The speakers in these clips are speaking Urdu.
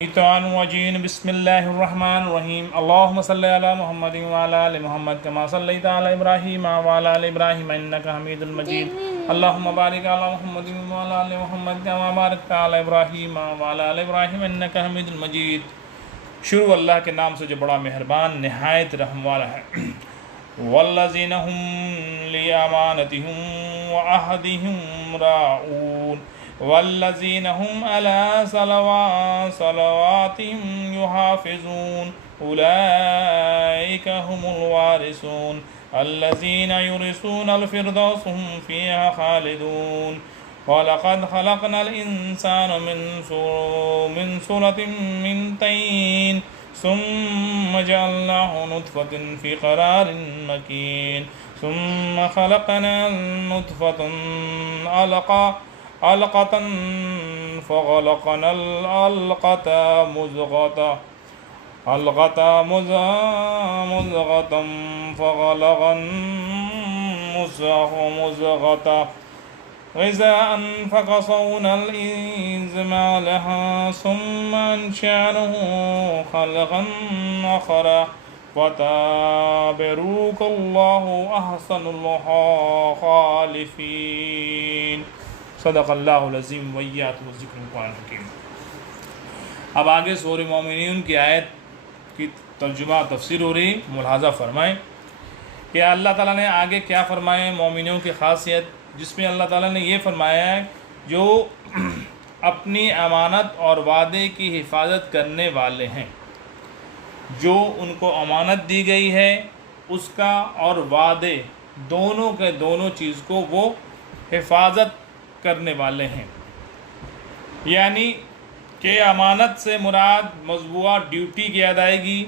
الرجيم بسم الله الرحمن الرحيم اللهم صل على محمد وعلى آل محمد كما صليت على إبراهيم وعلى آل إبراهيم إنك حميد مجيد اللهم بارك على محمد وعلى آل محمد كما باركت على إبراهيم وعلى آل إبراهيم إنك حميد مجيد۔ شروع اللہ کے نام سے جو بڑا مہربان نہایت رحم والا ہے۔ والذین هم لأمانتهم وعهدهم راعون والذین هم على صلواتهم يحافظون أولئك هم الوارثون الذين يرثون الفردوس هم فيها خالدون ولقد خلقنا الإنسان من صلة من طين ثم جعلناه نطفة في قرار مكين ثم خلقنا النطفة علقة فخلقنا العلقة مضغة فخلقنا مضغة غذاء فكسونا العظام لها ثم أنشأناه خلقا آخر فتبارك الله أحسن الخالقين۔ صدق اللہ العظیم وإياكم الذکر القرآن الحکیم۔ اب آگے سورہ مومنین کی آیت کی ترجمہ تفسیر ہو رہی، ملاحظہ فرمائیں کہ اللہ تعالیٰ نے آگے کیا فرمائے مومنوں کی خاصیت، جس میں اللہ تعالیٰ نے یہ فرمایا ہے جو اپنی امانت اور وعدے کی حفاظت کرنے والے ہیں، جو ان کو امانت دی گئی ہے اس کا اور وعدے دونوں کے دونوں چیز کو وہ حفاظت کرنے والے ہیں۔ یعنی کہ امانت سے مراد مطبوعہ ڈیوٹی کی ادائیگی،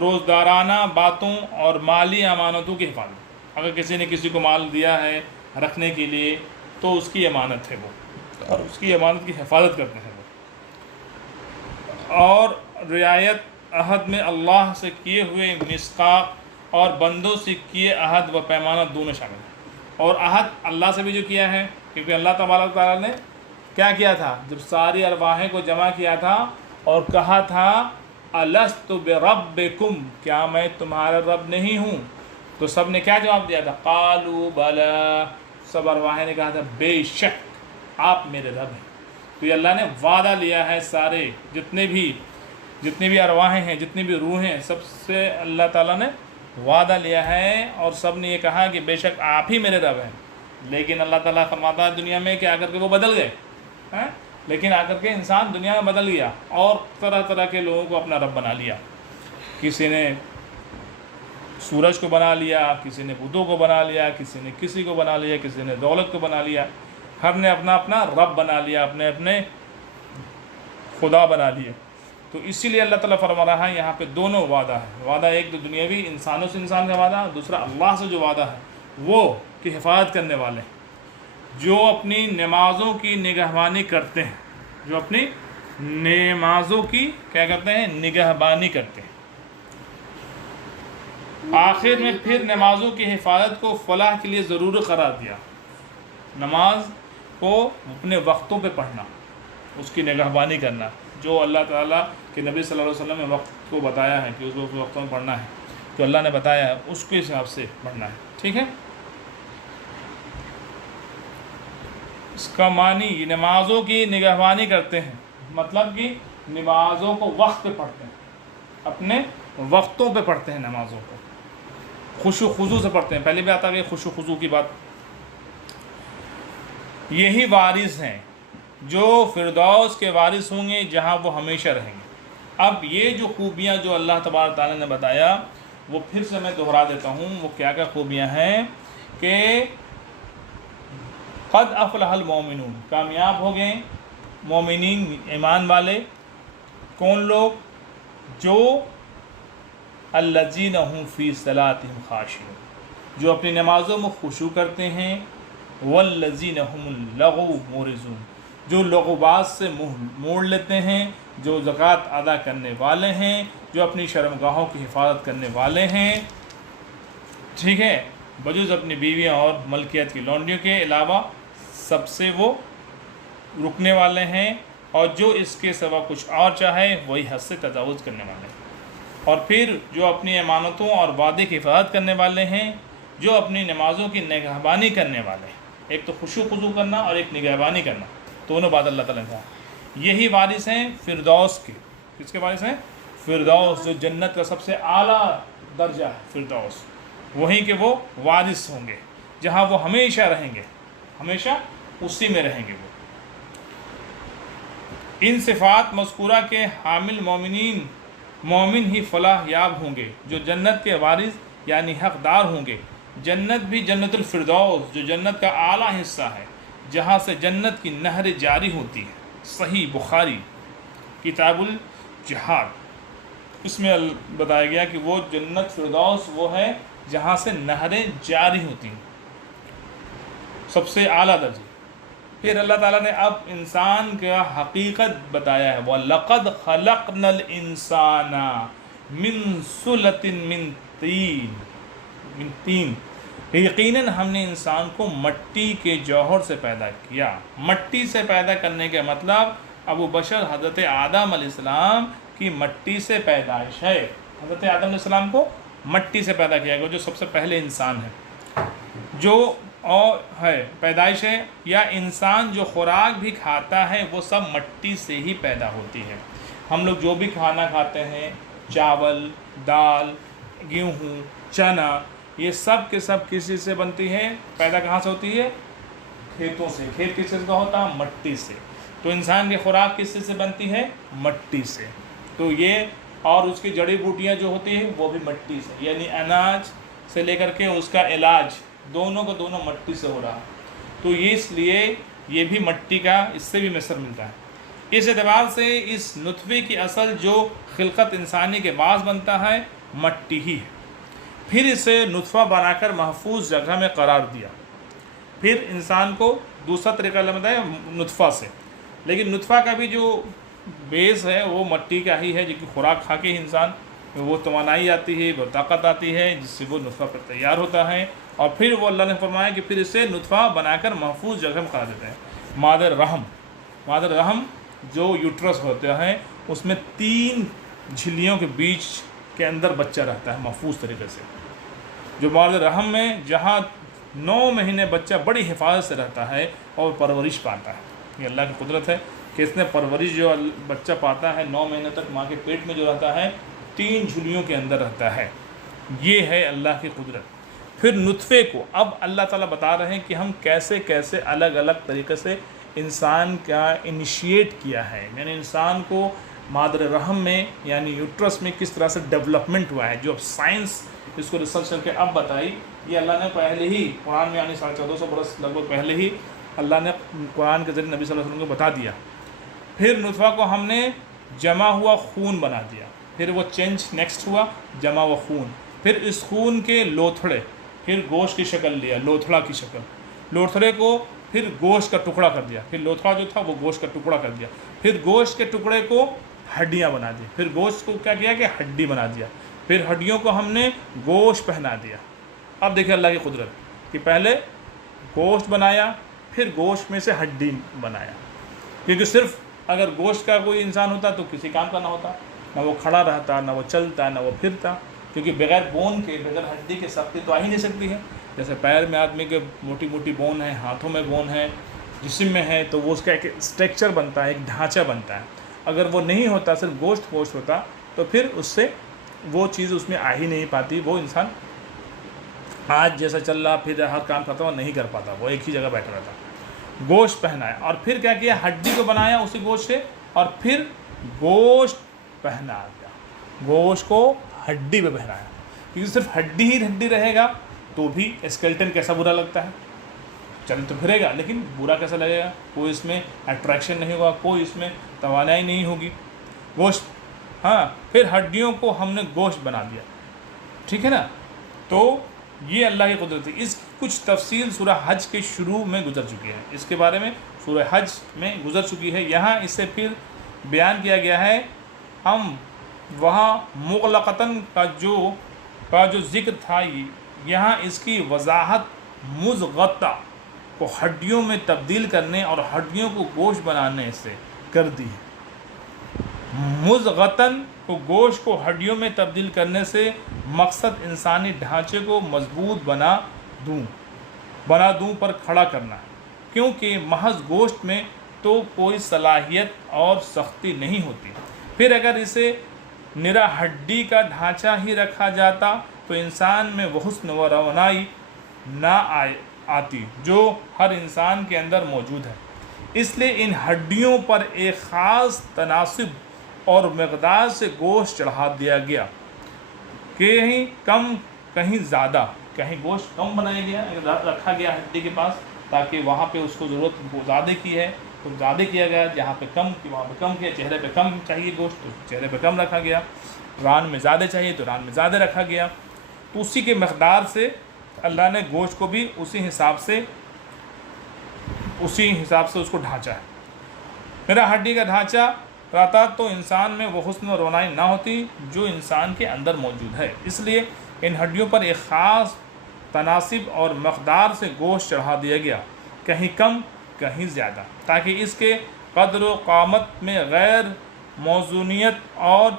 روزدارانہ باتوں اور مالی امانتوں کی حفاظت۔ اگر کسی نے کسی کو مال دیا ہے رکھنے کے لیے تو اس کی امانت ہے وہ، اور اس کی امانت کی حفاظت کرتے ہیں وہ، اور رعایت عہد میں اللہ سے کیے ہوئے میثاق اور بندوں سے کیے عہد و پیمانہ دونوں شامل ہیں۔ اور عہد اللہ سے بھی جو کیا ہے، کیونکہ اللہ تبارک تعالیٰ نے کیا کیا تھا جب ساری ارواحیں کو جمع کیا تھا اور کہا تھا الست بربکم، کیا میں تمہارا رب نہیں ہوں؟ تو سب نے کیا جواب دیا تھا؟ قالوا بلا، سب ارواحیں نے کہا تھا بے شک آپ میرے رب ہیں۔ تو یہ اللہ نے وعدہ لیا ہے، سارے جتنے بھی ارواحیں ہیں، جتنی بھی روحیں ہیں، سب سے اللہ تعالیٰ نے وعدہ لیا ہے، اور سب نے یہ کہا کہ بے شک آپ ہی میرے رب ہیں۔ لیکن اللہ تعالیٰ فرماتا ہے دنیا میں کہ آ کر کے وہ بدل گئے، لیکن آ کر کے انسان دنیا میں بدل گیا اور طرح طرح کے لوگوں کو اپنا رب بنا لیا۔ کسی نے سورج کو بنا لیا، کسی نے بتوں کو بنا لیا، کسی نے کسی کو بنا لیا، کسی نے دولت کو بنا لیا، ہر نے اپنا اپنا رب بنا لیا، اپنے اپنے خدا بنا لیے۔ تو اسی لیے اللہ تعالیٰ فرما رہا ہے یہاں پہ دونوں وعدہ ہے، وعدہ ایک تو دنیاوی انسانوں سے انسان کا وعدہ، دوسرا اللہ سے جو وعدہ ہے وہ کی حفاظت کرنے والے ہیں، جو اپنی نمازوں کی نگہبانی کرتے ہیں، جو اپنی نمازوں کی کیا کرتے ہیں؟ نگہبانی کرتے ہیں۔ آخر میں پھر نمازوں کی حفاظت کو فلاح کے لیے ضروری قرار دیا۔ نماز کو اپنے وقتوں پہ پڑھنا، اس کی نگہبانی کرنا، جو اللہ تعالیٰ کے نبی صلی اللہ علیہ وسلم نے وقت کو بتایا ہے کہ اس وقتوں میں پڑھنا ہے، جو اللہ نے بتایا ہے اس کے حساب سے پڑھنا ہے، ٹھیک ہے۔ اس کا معنی نمازوں کی نگہبانی کرتے ہیں، مطلب کہ نمازوں کو وقت پہ پڑھتے ہیں، اپنے وقتوں پہ پڑھتے ہیں، نمازوں کو خشوع خضوع سے پڑھتے ہیں۔ پہلے بھی آتا ہے خشوع خضوع کی بات۔ یہی وارث ہیں جو فردوس کے وارث ہوں گے، جہاں وہ ہمیشہ رہیں گے۔ اب یہ جو خوبیاں جو اللہ تبارک تعالیٰ نے بتایا وہ پھر سے میں دہرا دیتا ہوں، وہ کیا کیا خوبیاں ہیں کہ قد افلح المومنون، کامیاب ہو گئے مومنین، ایمان والے۔ کون لوگ؟ جو الذین هم فی صلاتهم خاشعون، جو اپنی نمازوں میں خشوع کرتے ہیں۔ والذین هم اللغو معرضون، جو لغوبات سے منہ موڑ لیتے ہیں، جو زکوٰۃ ادا کرنے والے ہیں، جو اپنی شرمگاہوں کی حفاظت کرنے والے ہیں، ٹھیک ہے۔ بجز اپنی بیویاں اور ملکیت کی لونڈیوں کے علاوہ سب سے وہ رکنے والے ہیں، اور جو اس کے سوا کچھ اور چاہے وہی حد سے تجاوز کرنے والے ہیں۔ اور پھر جو اپنی امانتوں اور وعدے کی حفاظت کرنے والے ہیں، جو اپنی نمازوں کی نگہبانی کرنے والے ہیں، ایک تو خشوع خضوع کرنا اور ایک نگہبانی کرنا، دونوں بات اللہ تعالیٰ نے کہا، یہی وارث ہیں فردوس کے۔ کس کے وارث ہیں؟ فردوس، جو جنت کا سب سے اعلیٰ درجہ ہے فردوس، وہیں کے وہ وارث ہوں گے، جہاں وہ ہمیشہ رہیں گے، ہمیشہ اسی میں رہیں گے وہ۔ ان صفات مذکورہ کے حامل مومن ہی فلاح یاب ہوں گے، جو جنت کے وارث یعنی حقدار ہوں گے۔ جنت بھی جنت الفردوس، جو جنت کا اعلیٰ حصہ ہے، جہاں سے جنت کی نہر جاری ہوتی ہے۔ صحیح بخاری کتاب الجہاد، اس میں بتایا گیا کہ وہ جنت فردوس وہ ہے جہاں سے نہریں جاری ہوتی ہیں، سب سے اعلیٰ درجے۔ پھر اللہ تعالیٰ نے اب انسان کا حقیقت بتایا ہے، وَلَقَدْ خَلَقْنَا الْإِنسَانَ مِنْ صُلَةٍ مِنْ طِينٍ، یقیناً ہم نے انسان کو مٹی کے جوہر سے پیدا کیا۔ مٹی سے پیدا کرنے کا مطلب ابو بشر حضرت آدم علیہ السلام کی مٹی سے پیدائش ہے۔ حضرت آدم علیہ السلام کو مٹی سے پیدا کیا گیا، جو سب سے پہلے انسان ہے، جو اور ہے پیدائش ہے، یا انسان جو خوراک بھی کھاتا ہے وہ سب مٹی سے ہی پیدا ہوتی ہے۔ ہم لوگ جو بھی کھانا کھاتے ہیں، چاول، دال، گیہوں، چنا، یہ سب کے سب کس چیز سے بنتی ہے؟ پیدا کہاں سے ہوتی ہے؟ کھیتوں سے۔ کھیت کس چیز کا ہوتا ہے؟ مٹی سے۔ تو انسان کی خوراک کس چیز سے بنتی ہے؟ مٹی سے۔ تو یہ اور اس کی جڑی بوٹیاں جو ہوتی ہیں وہ بھی مٹی سے، یعنی اناج سے لے کر کے اس کا علاج دونوں کو دونوں مٹی سے ہو رہا۔ تو یہ اس لیے یہ بھی مٹی کا، اس سے بھی مصر ملتا ہے۔ اس اعتبار سے اس نطفے کی اصل جو خلقت انسانی کے باعث بنتا ہے مٹی ہی ہے۔ پھر اسے نطفہ بنا کر محفوظ جگہ میں قرار دیا۔ پھر انسان کو دوسرا طریقہ اللہ بتایا نطفہ سے، لیکن نطفہ کا بھی جو بیس ہے وہ مٹی کا ہی ہے، جو کہ خوراک کھا کے ہی انسان وہ توانائی آتی ہے، وہ طاقت آتی ہے، جس سے وہ نطفہ پر تیار ہوتا ہے۔ اور پھر وہ اللہ نے فرمایا کہ پھر اسے نطفہ بنا کر محفوظ جگہ میں قرار دیتے ہیں۔ مادر رحم جو یوٹرس ہوتے ہیں، اس میں 3 جھلیوں کے بیچ کے اندر بچہ رہتا ہے محفوظ طریقے سے۔ جو مادر رحم میں جہاں 9 مہینے بچہ بڑی حفاظت سے رہتا ہے اور پرورش پاتا ہے، یہ اللہ کی قدرت ہے کہ اس نے پرورش جو بچہ پاتا ہے 9 مہینے تک ماں کے پیٹ میں جو رہتا ہے 3 جھلیوں کے اندر رہتا ہے۔ یہ ہے اللہ کی قدرت۔ پھر نطفے کو اب اللہ تعالیٰ بتا رہے ہیں کہ ہم کیسے کیسے الگ الگ طریقے سے انسان کا انیشیٹ کیا ہے، یعنی انسان کو مادر رحم میں یعنی یوٹرس میں کس طرح سے ڈیولپمنٹ ہوا ہے، جو اب سائنس اس کو ریسرچ کر کے اب بتائی۔ یہ اللہ نے پہلے ہی قرآن میں یعنی 1450 برس لگ بھگ پہلے ہی اللہ نے قرآن کے ذریعے نبی صلی اللہ علیہ وسلم کو بتا دیا۔ پھر نطفہ کو ہم نے جمع ہوا خون بنا دیا، پھر وہ چینج نیکسٹ ہوا جمع ہوا خون، پھر اس خون کے لوتھڑے، پھر گوشت کی شکل لیا، لوتھڑا کی شکل، لوتھڑے کو پھر گوشت کا ٹکڑا کر دیا، پھر لوتھڑا جو تھا وہ گوشت کا ٹکڑا کر دیا، پھر گوشت کے ٹکڑے کو ہڈیاں بنا دی، پھر گوشت کو کیا کیا کہ ہڈی بنا دیا، پھر ہڈیوں کو ہم نے گوشت پہنا دیا۔ اب دیکھیں اللہ کی قدرت کہ پہلے گوشت بنایا، پھر گوشت میں سے ہڈی بنایا، کیونکہ صرف اگر گوشت کا کوئی انسان ہوتا تو کسی کام کا نہ ہوتا، نہ وہ کھڑا رہتا، نہ وہ چلتا، نہ وہ پھرتا، کیونکہ بغیر بون کے، بغیر ہڈی کے سختی تو آ ہی نہیں سکتی ہے۔ جیسے پیر میں آدمی کے موٹی موٹی بون ہے، ہاتھوں میں بون ہے، جسم میں ہے، تو وہ اس کا ایک اسٹرکچر بنتا ہے، ایک ڈھانچہ بنتا ہے۔ اگر وہ نہیں ہوتا، صرف گوشت ہوتا تو پھر اس سے وہ چیز اس میں آ ہی نہیں پاتی، وہ انسان آج جیسا چل رہا پھر ہر کام کرتا ہوا نہیں کر پاتا، وہ ایک ہی جگہ بیٹھا رہتا۔ گوشت پہنایا اور پھر کیا کیا، ہڈی کو بنایا اسی گوشت سے، اور پھر گوشت پہنا دیا، گوشت کو ہڈی پہ پہنایا، کیونکہ صرف ہڈی ہی ہڈی رہے گا تو بھی اسکیلٹن کیسا برا لگتا ہے، چل تو پھرے گا لیکن برا کیسا لگے گا، کوئی اس میں اٹریکشن نہیں ہوگا، کوئی اس میں توانائی نہیں ہوگی، گوشت۔ ہاں، پھر ہڈیوں کو ہم نے گوشت بنا دیا، ٹھیک ہے نا۔ تو یہ اللہ کی قدرت ہے۔ اس کچھ تفصیل سورہ حج کے شروع میں گزر چکی ہے، اس کے بارے میں سورہ حج میں گزر چکی ہے۔ یہاں اس سے پھر بیان کیا گیا ہے، ہم وہاں مغلقتاً کا جو ذکر تھا، یہاں اس کی وضاحت مضغۃ کو ہڈیوں میں تبدیل کرنے اور ہڈیوں کو گوشت بنانے سے کر دی ہے۔ مضغتاً کو گوشت کو ہڈیوں میں تبدیل کرنے سے مقصد انسانی ڈھانچے کو مضبوط بنا دوں پر کھڑا کرنا ہے، کیونکہ محض گوشت میں تو کوئی صلاحیت اور سختی نہیں ہوتی۔ پھر اگر اسے نرا ہڈی کا ڈھانچہ ہی رکھا جاتا تو انسان میں وہ حسن و روانائی نہ آتی جو ہر انسان کے اندر موجود ہے۔ اس لیے ان ہڈیوں پر ایک خاص تناسب اور مقدار سے گوشت چڑھا دیا گیا، کہیں کم کہیں زیادہ، کہیں گوشت کم بنایا گیا، رکھا گیا ہڈی کے پاس، تاکہ وہاں پہ اس کو ضرورت زیادہ کی ہے تو زیادہ کیا گیا، جہاں پہ کم کی وہاں پہ کم کیا، چہرے پہ کم چاہیے گوشت تو چہرے پہ کم رکھا گیا، ران میں زیادہ چاہیے تو ران میں زیادہ رکھا گیا۔ تو اسی کے مقدار سے اللہ نے گوشت کو بھی اسی حساب سے اس کو ڈھانچا ہے۔ میرا ہڈی کا ڈھانچہ رہتا تو انسان میں وہ حسن و رونائی نہ ہوتی جو انسان کے اندر موجود ہے۔ اس لیے ان ہڈیوں پر ایک خاص تناسب اور مقدار سے گوشت چڑھا دیا گیا، کہیں کم کہیں زیادہ، تاکہ اس کے قدر و قامت میں غیر موزونیت اور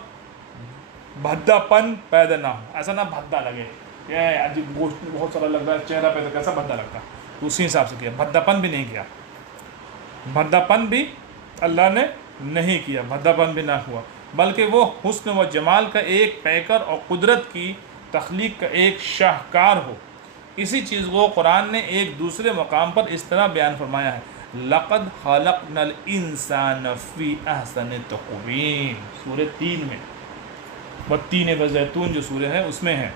بھدا پن پیدا نہ ہو۔ ایسا نہ بھدا لگے کہ عجیب گوشت بہت سارا لگ رہا ہے چہرہ پہ تو کیسا بھدا لگتا، تو اسی حساب سے کیا، بھدا پن بھی نہیں کیا، بھدا پن بھی اللہ نے نہیں کیا، بھدا پن بھی نہ ہوا، بلکہ وہ حسن و جمال کا ایک پیکر اور قدرت کی تخلیق کا ایک شاہکار ہو۔ اسی چیز کو قرآن نے ایک دوسرے مقام پر اس طرح بیان فرمایا ہے، لَقَدْ خَلَقْنَا الْإِنسَانَ فِي أَحْسَنِ تَقْوِيمٍ، سورہ 3 میں، والتین والزیتون جو سورہ ہے اس میں ہے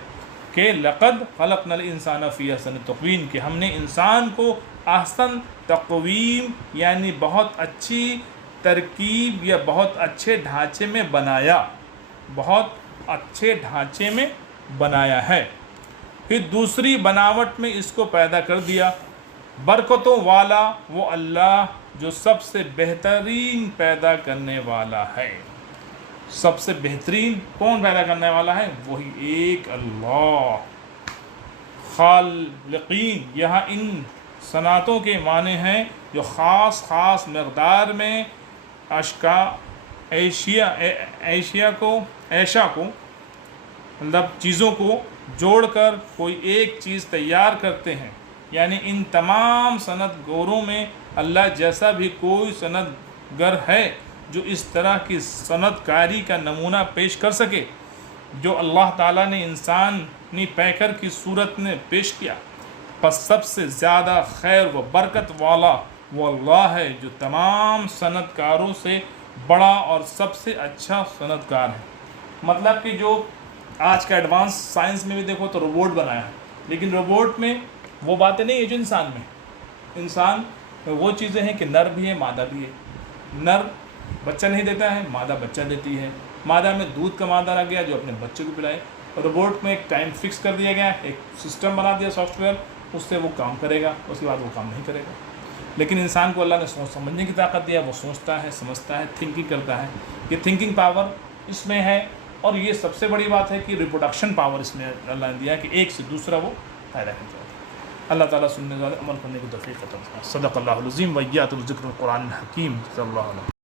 کہ لَقَدْ خَلَقْنَا الْإِنسَانَ فِي أَحْسَنِ تَقْوِيمٍ، کہ ہم نے انسان کو احسن تقویم یعنی بہت اچھی ترکیب یا بہت اچھے ڈھانچے میں بنایا، بہت اچھے ڈھانچے میں بنایا ہے۔ پھر دوسری بناوٹ میں اس کو پیدا کر دیا، برکتوں والا وہ اللہ جو سب سے بہترین پیدا کرنے والا ہے۔ سب سے بہترین کون پیدا کرنے والا ہے؟ وہی ایک اللہ۔ خالقین یہاں ان صنعتوں کے معنی ہیں جو خاص مقدار میں ایشیا کو مطلب چیزوں کو جوڑ کر کوئی ایک چیز تیار کرتے ہیں، یعنی ان تمام صنعت گوروں میں اللہ جیسا بھی کوئی صنعت گر ہے جو اس طرح کی صنعت کاری کا نمونہ پیش کر سکے جو اللہ تعالیٰ نے انسانی پیکر کی صورت میں پیش کیا، پس سب سے زیادہ خیر و برکت والا وہ اللہ ہے جو تمام صنعت کاروں سے بڑا اور سب سے اچھا صنعت کار ہے۔ مطلب کہ جو آج کا ایڈوانس سائنس میں بھی دیکھو تو روبوٹ بنایا ہے، لیکن روبوٹ میں وہ باتیں نہیں ہیں جو انسان میں۔ انسان میں وہ چیزیں ہیں کہ نر بھی ہے مادہ بھی ہے، نر بچہ نہیں دیتا ہے، مادہ بچہ دیتی ہے، مادہ میں دودھ کا مادہ لگ گیا جو اپنے بچے کو پلائے، روبوٹ میں ایک ٹائم فکس کر دیا گیا، ایک سسٹم بنا دیا سافٹ ویئر، اس سے وہ کام کرے گا، اس کے بعد وہ کام نہیں کرے گا۔ لیکن انسان کو اللہ نے سوچ سمجھنے کی طاقت دیا، وہ سوچتا ہے، سمجھتا ہے، تھنکنگ کرتا ہے، یہ تھنکنگ پاور اس میں ہے۔ اور یہ سب سے بڑی بات ہے کہ ریپروڈکشن پاور اس میں اللہ نے دیا کہ ایک سے دوسرا وہ پیدا کرتا ہے۔ اللہ تعالیٰ سننے والے عمل کرنے کی توفیق عطا فرمائے۔ صدق اللہ العظیم و ایاکم ذکر القرآن الحکیم۔ صلی اللہ علیہ